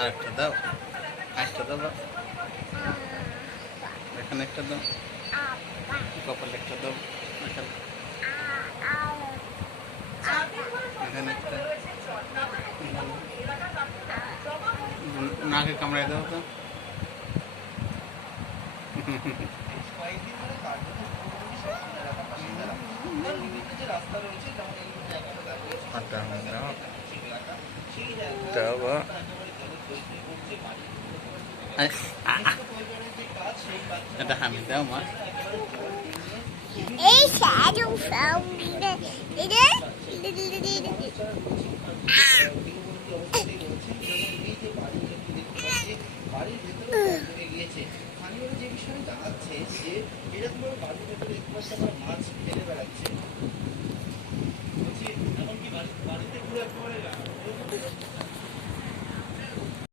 আর একটা দাও, একটা দাও, এখানে একটা দাও, কপালে একটা দাও, এখানে এখানে একটা, নাকে কামড়ায় দাও তো। এটা হামি দাও মা। এই শাড়ি